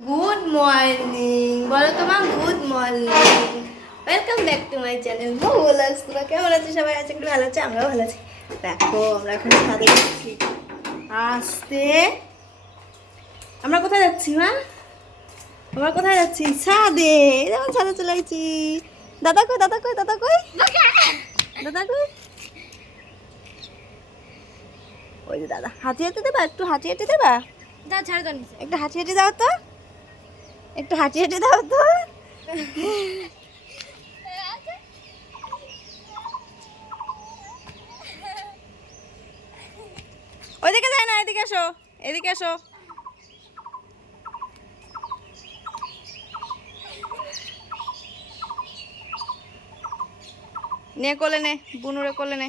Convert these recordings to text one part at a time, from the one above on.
Good morning বলো তোমার good morning welcome back to my channel ভোলাস। তোমরা কেমন আছো? সবাই আছে একটু ভালো আছে, আমরাও ভালো আছি। দেখো আমরা এখন ছাদে যাচ্ছি। আসতে আমরা কোথায় যাচ্ছি মা? আমরা কোথায় যাচ্ছি? ছাদে। যেমন ছাদে চলে আসছি। দাদা কই, দাদা কই, দাদা কই, দাদা কই? ওই যে দাদা। হাঁটি হাঁটি দেবা, একটু হাঁটি হাঁটি দেবা? দাও ছাড়ো তো একটু হাঁটি হাঁটি দাও তো, একটু হাঁটি হাঁটি দাও তো। ওইদিকে যায় না, এদিকে এসো, এদিকে এসো। নে কোলে নে, বুনুরে কোলে নে।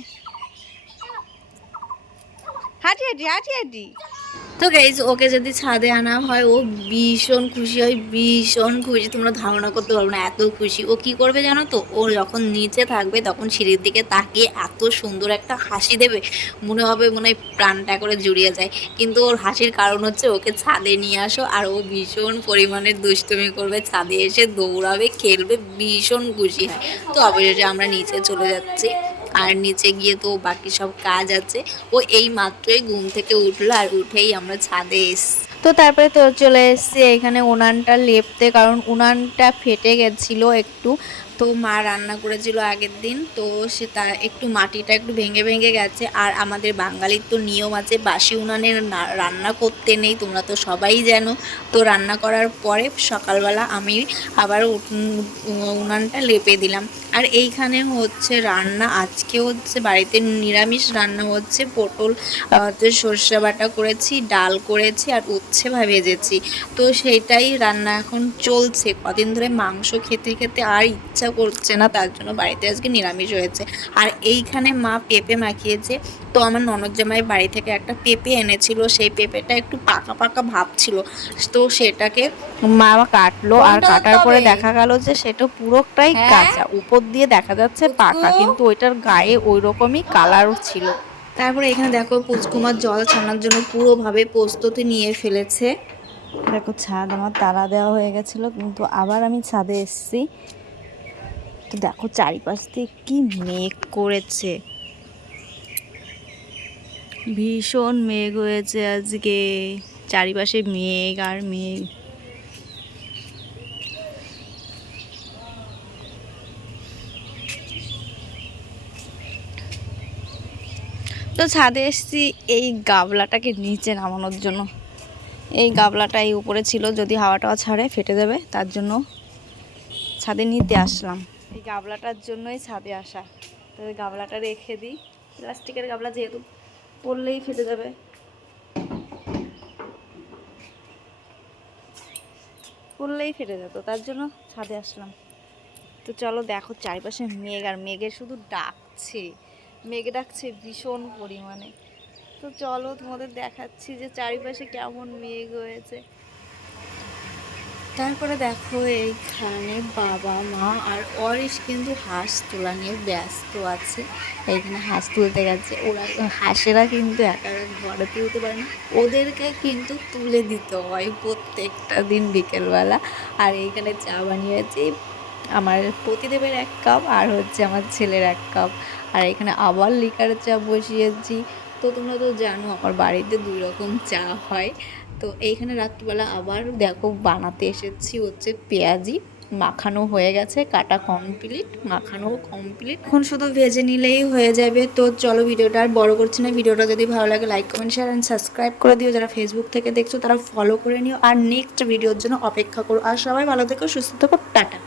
হাঁটি হাঁটি হাঁটি হাঁটি। তো গাইজ ওকে যদি ছাদে আনা হয় ও ভীষণ খুশি হয়, ভীষণ খুশি। তোমরা ধারণা করতে পারবে না এত খুশি। ও কি করবে জানো তো? ও যখন নিচে থাকবে তখন সিঁড়ির দিকে তাকিয়ে এত সুন্দর একটা হাসি দেবে, মনে হবে মনে হয় প্রাণটা করে জুড়িয়ে যায়। কিন্তু ওর হাসির কারণ হচ্ছে ওকে ছাদে নিয়ে আসো, আর ও ভীষণ পরিমাণে দুষ্টুমি করবে, ছাদে এসে দৌড়াবে, খেলবে, ভীষণ খুশি হয়। তো অবশেষে আমরা নিচে চলে যাচ্ছি, আর নিচে গিয়ে তো বাকি সব কাজ আছে। ও এই মাত্রই ঘুম থেকে উঠলো, আর উঠেই আমরা ছাদে এসছি। তো তারপরে তো চলে এসছি এখানে উনানটা লেপতে, কারণ উনানটা ফেটে গেছিলো একটু। তো মা রান্না করেছিল আগের দিন, তো সে তার একটু মাটিটা একটু ভেঙে ভেঙে গেছে। আর আমাদের বাঙালির তো নিয়ম আছে বাসি উনানে রান্না করতে নেই, তোমরা তো সবাই জানো। তো রান্না করার পরে সকালবেলা আমি আবার উনানটা লেপে দিলাম। আর এইখানে হচ্ছে রান্না, আজকে হচ্ছে বাড়িতে নিরামিষ রান্না হচ্ছে। পটল সর্ষে বাটা করেছি, ডাল করেছি, আর উচ্ছে ভেজেছি। তো সেইটাই রান্না এখন চলছে। কদিন ধরে মাংস খেতে খেতে আর ইচ্ছা করছে না, তার জন্য বাড়িতে আজকে নিরামিষ হয়েছে। আর এইখানে মা পেঁপে মাখিয়েছে। তো আমার ননদ জামাই বাড়ি থেকে একটা পেঁপে এনেছিল, সেই পেঁপেটা একটু পাকা পাকা ভাব ছিল। তো সেটাকে মা কাটলো, আর কাটার পরে দেখা গেল যে সেটা পুরোটাই কাঁচা, উপর দিয়ে দেখা যাচ্ছে পাকা, কিন্তু ওইটার গায়ে ওই রকমই কালারও ছিল। তারপরে এখানে দেখো পুচকুমার জল ছানার জন্য পুরোভাবে প্রস্তুতি নিয়ে ফেলেছে। দেখো ছাদ আমার তালা দেওয়া হয়ে গেছিল, কিন্তু আবার আমি ছাদে এসেছি। তো দেখো চারিপাশ দিয়ে কি মেঘ করেছে, ভীষণ মেঘ হয়েছে আজকে। চারিপাশে মেঘ আর মেঘ। তো ছাদে এসেছি এই গাবলাটাকে নিচে নামানোর জন্য। এই গাবলাটা এই উপরে ছিল, যদি হাওয়াটাও ছাড়ে ফেটে যাবে, তার জন্য ছাদে নিতে আসলাম। এই গাবলাটার জন্যই ছাদে আসা। তো এই গাবলাটা রেখে দিই, প্লাস্টিকের গাবলা যেহেতু পড়লেই ফেটে যাবে। পড়লেই ফেটে যেত, তার জন্য ছাদে আসলাম। তো চলো দেখো চারিপাশে মেঘ, আর মেঘে শুধু ডাকছে, মেঘ ডাকছে ভীষণ পরিমাণে। তো চলো তোমাদের দেখাচ্ছি যে চারিপাশে কেমন মেঘ হয়েছে। তারপরে দেখো এইখানে বাবা মা আর অরিশ কিন্তু হাঁস তোলা নিয়ে ব্যস্ত আছে। এইখানে হাঁস তুলতে গেছে ওরা। হাঁসেরা কিন্তু একা একা ঘরে তুলতে পারে না, ওদেরকে কিন্তু তুলে দিতে হয় প্রত্যেকটা দিন বিকেলবেলা। আর এইখানে চা বানিয়েছি, আমার পতিদেবের 1 কাপ, আর হচ্ছে আমার ছেলের 1 কাপ। আর এখানে আবার লিকার চা বসিয়েছি। তো তোমরা তো জানো আমার বাড়িতে 2 রকম চা হয়। তো এইখানে রাত্রিবেলা আবার দেখো বানাতে এসেছি হচ্ছে পেঁয়াজি। মাখানো হয়ে গেছে, কাটা কমপ্লিট, মাখানো কমপ্লিট, এখন শুধু ভেজে নিলেই হয়ে যাবে। তো চলো ভিডিওটা আর বড় করছি না। ভিডিওটা যদি ভালো লাগে like comment share and subscribe করে দিও। যারা ফেসবুক থেকে দেখছো তারা ফলো করে নিও, আর নেক্সট ভিডিওর জন্য অপেক্ষা করো। আর সবাই ভালো থেকো, সুস্থ থেকো, টাটা।